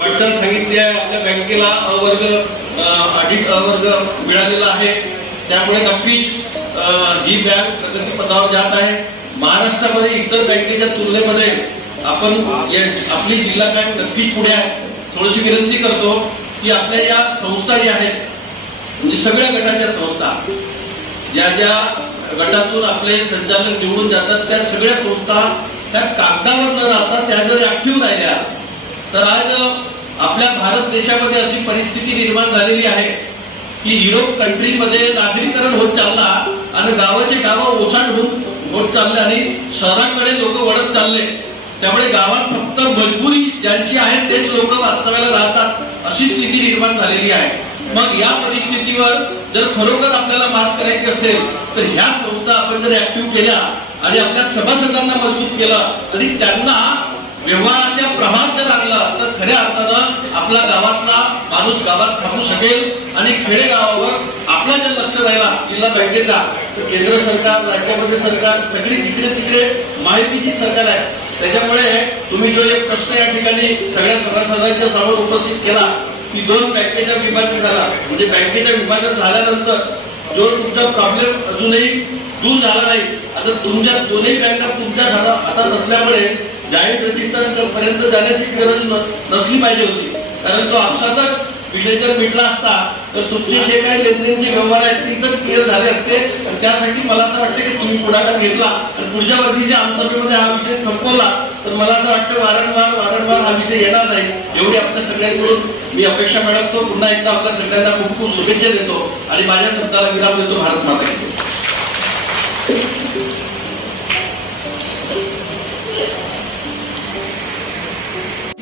वाटचाल सांगितली आहे. आपल्या बँकेला अवर्ग ऑडिट अवर्ग मिळालेला आहे. त्यामुळे नक्कीच ही बँक प्रगतीपथावर जात आहे. महाराष्ट्रामध्ये इतर बँकेच्या तुलनेमध्ये आपण आपली जिल्हा बँक नक्कीच पुढे आहे. थोडीशी विनंती करतो की आपल्या या संस्था ज्या आहेत म्हणजे सगळ्या गटाच्या संस्था ज्या ज्या गटातून आपले संचालक निवडून जातात त्या सगळ्या संस्था त्या कागदावर न राहता त्या जर ऍक्टिव्ह राहिल्या तर आज आपल्या भारत देशामध्ये अशी परिस्थिती निर्माण झालेली आहे की युरोप कंट्रीमध्ये नागरीकरण होत चालला आणि गावाचे गावं ओसाड होत चालले आणि शहराकडे लोक वळत चालले. त्यामुळे गावात फक्त मजबुरी ज्यांची आहे तेच लोक वास्तव्याला राहतात अशी स्थिती निर्माण झालेली आहे. मग या परिस्थितीवर जर खरोखर आपल्याला मात करायची असेल तर ह्या संस्था आपण जर ऍक्टिव्ह केल्या आणि आपल्या सभासदांना मजबूत केलं आणि त्यांना व्यवहाराच्या प्रवाहात जर आणला तर खऱ्या अर्थानं आपला गावातला माणूस गावात थांबू शकेल आणि खेडेगावावर आपला जर लक्ष राहिला जिल्हा बँकेचा तर केंद्र सरकार राज्यामध्ये सरकार सगळी तिकडे तिकडे माहितीची सरकार आहे. त्याच्यामुळे तुम्ही जो एक प्रश्न या ठिकाणी सगळ्या सभासदांच्या समोर उपस्थित केला की 2 बँकेचा विभाजन झाला म्हणजे बँकेचं विभाजन झाल्यानंतर जो तुमचा प्रॉब्लेम अजूनही दूर झाला नाही. आता तुमच्या दोन्ही बँका तुमच्या हातात असल्यामुळे जॉईंट रजिस्टर पर्यंत जाण्याची गरज नसली पाहिजे होती. कारण तो आपसातच विषय जर मिटला असता तर तुमचे जे काही लेनदेनचे व्यवहार आहेत ते इथंच क्लिअर झाले असते. त्यासाठी मला असं वाटतं की तुम्ही पुढाकार घेतला आणि पुढच्या वर्षीच्या आमसभेमध्ये हा विषय संपवला तर मला असं वाटतं वारंवार हा विषय येणार नाही. एवढी आपल्या सगळ्यांकडून मी अपेक्षा बाळगतो. पुन्हा एकदा आपल्या सगळ्यांना खूप खूप शुभेच्छा देतो आणि माझ्या शब्दाला विराम देतो. भारत माता की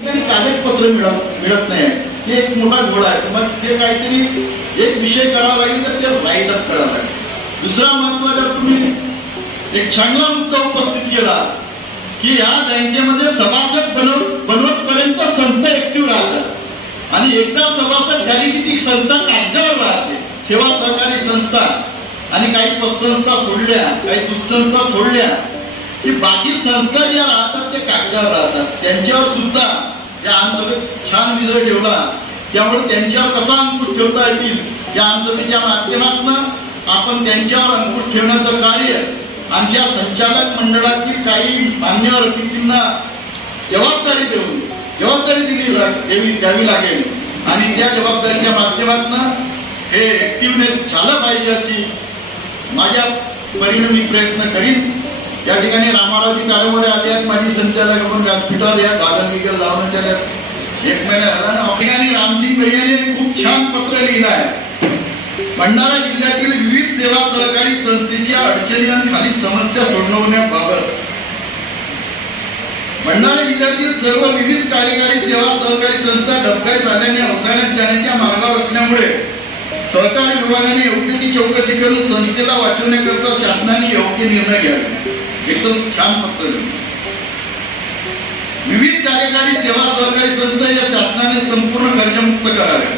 जय. कागदपत्र मिळत नाही ते एक मोठा घोडा आहे. मग ते काहीतरी एक विषय करावा लागेल तर ते राईट अप करावं लागेल. दुसरा महत्वाचा तुम्ही एक चांगला मुद्दा उपस्थित केला की या बँकेमध्ये सभासद बनवतपर्यंत संस्था ऍक्टिव्ह राहतात आणि एकदा सभासद झाली की ती संस्था कागदावर राहते. सेवा सहकारी संस्था आणि काही पतसंस्था सोडल्या काही दुसंस्था सोडल्या की बाकी संस्था ज्या राहतात ते कागदावर राहतात. त्यांच्यावर सुद्धा या आमसभेत छान विजय ठेवला. त्यामुळे त्यांच्यावर कसा अंकुश ठेवता येतील या आमसभेच्या माध्यमातून आपण त्यांच्यावर अंकुश ठेवण्याचं कार्य आमच्या संचालक मंडळातील काही मान्यवर अतिथींना जबाबदारी द्यावी लागेल आणि त्या जबाबदारीच्या माध्यमातून हे ऍक्टिव्हनेस झालं पाहिजे अशी माझ्या परीने मी प्रयत्न करीन. या ठिकाणी रामारावजी कारवाडे आले आहेत माजी संचालक आपण व्यासपीठावर या दादन विकल लावण्यात आल्या 1 महिना झाला. ठिकाणी रामसिंग भैयाने खूप छान पत्र लिहिलं आहे. भंडारा जिल्ह्यातील विविध सेवा सहकारी संस्थेच्या अडचणी आणि खाली समस्या सोडवण्याबाबत भंडारा जिल्ह्यातील सर्व विविध कार्यकारी सेवा सहकारी संस्था डबघाईत झाल्याने अवसानात जाण्याच्या मार्गावर असल्यामुळे सहकारी विभागाने योग्य ती चौकशी करून संस्थेला वाचवण्याकरता शासनाने योग्य निर्णय घ्यावे. एकदम छान पत्र. विविध कार्यकारी सेवा सहकारी संस्था या शासनाने संपूर्ण कर्जमुक्त कराव्या.